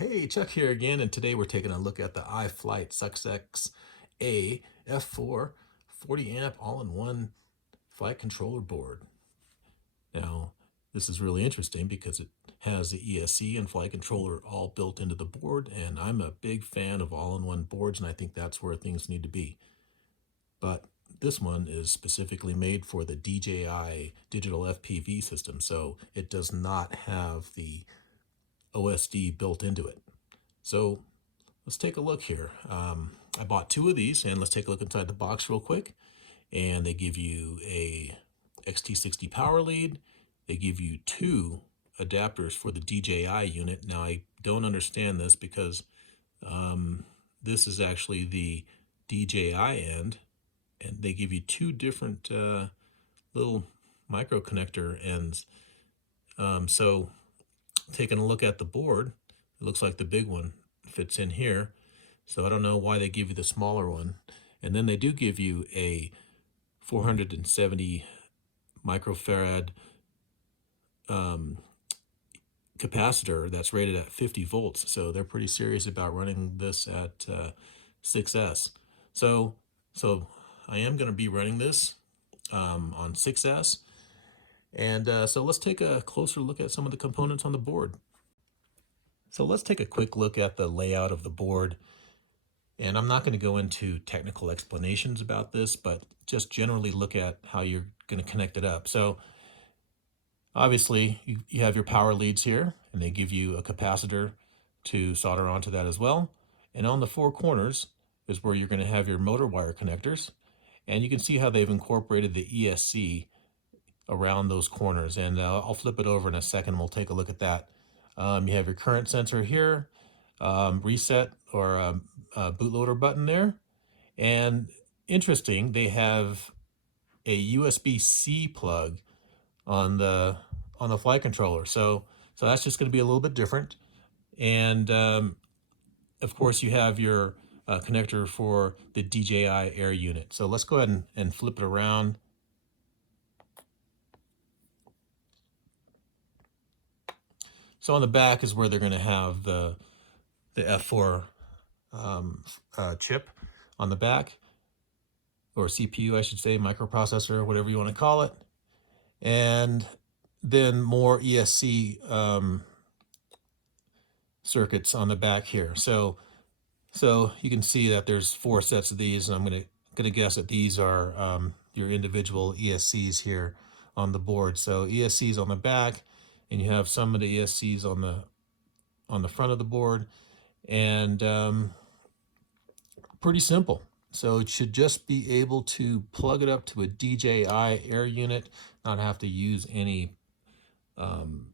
Hey, Chuck here again, and today we're taking a look at the iFlight SucceX-A F4 40 amp all-in-one flight controller board. Now, this is really interesting because it has the ESC and flight controller all built into the board, and I'm a big fan of all-in-one boards, and I think that's where things need to be. But this one is specifically made for the DJI digital FPV system, so it does not have the OSD built into it. So let's take a look here. I bought two of these, and let's take a look inside the box real quick. And they give you a XT60 power lead. They give you two adapters for the DJI unit. Now I don't understand this because this is actually the DJI end, and they give you two different little micro connector ends. So taking a look at the board, it looks like the big one fits in here. So I don't know why they give you the smaller one. And then they do give you a 470 microfarad capacitor that's rated at 50 volts. So they're pretty serious about running this at 6S. So I am going to be running this on 6S. And so let's take a closer look at some of the components on the board. So let's take a quick look at the layout of the board. And I'm not going to go into technical explanations about this, but just generally look at how you're going to connect it up. So obviously you have your power leads here, and they give you a capacitor to solder onto that as well. And on the four corners is where you're going to have your motor wire connectors. And you can see how they've incorporated the ESC around those corners. And I'll flip it over in a second. We'll take a look at that. You have your current sensor here, reset or bootloader button there. And interesting, they have a USB-C plug on the flight controller. So that's just going to be a little bit different. And of course, you have your connector for the DJI Air unit. So let's go ahead and flip it around. So on the back is where they're going to have the F4 chip on the back, or CPU, I should say, microprocessor, whatever you want to call it. And then more ESC circuits on the back here. So you can see that there's four sets of these, and I'm gonna guess that these are your individual ESCs here on the board. So ESCs on the back, and you have some of the ESCs on the front of the board, and pretty simple. So it should just be able to plug it up to a DJI Air unit, not have to use any battery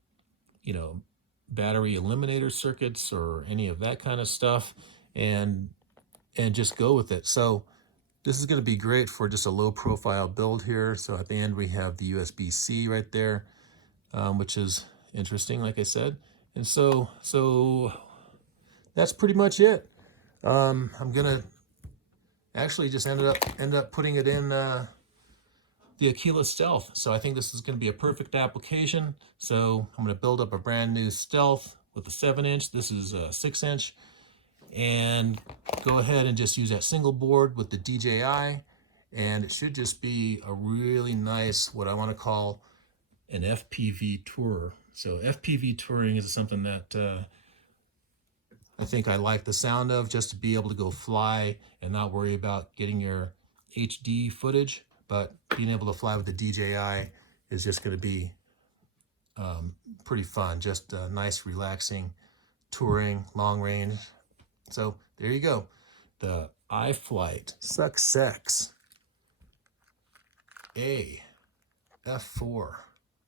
eliminator circuits or any of that kind of stuff, and just go with it. So this is going to be great for just a low profile build here. So at the end we have the USB-C right there, which is interesting, like I said. And so that's pretty much it. I'm gonna actually just end up putting it in the Aquila Stealth. So I think this is going to be a perfect application. So I'm going to build up a brand new Stealth with a 7-inch. This is a 6-inch, and go ahead and just use that single board with the DJI, and it should just be a really nice, what I want to call an FPV tourer. So FPV touring is something that I think I like the sound of, just to be able to go fly and not worry about getting your HD footage. But being able to fly with the DJI is just going to be pretty fun. Just nice, relaxing touring, long range. So there you go. The iFlight SucceX-A F4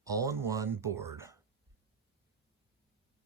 all-in-one board.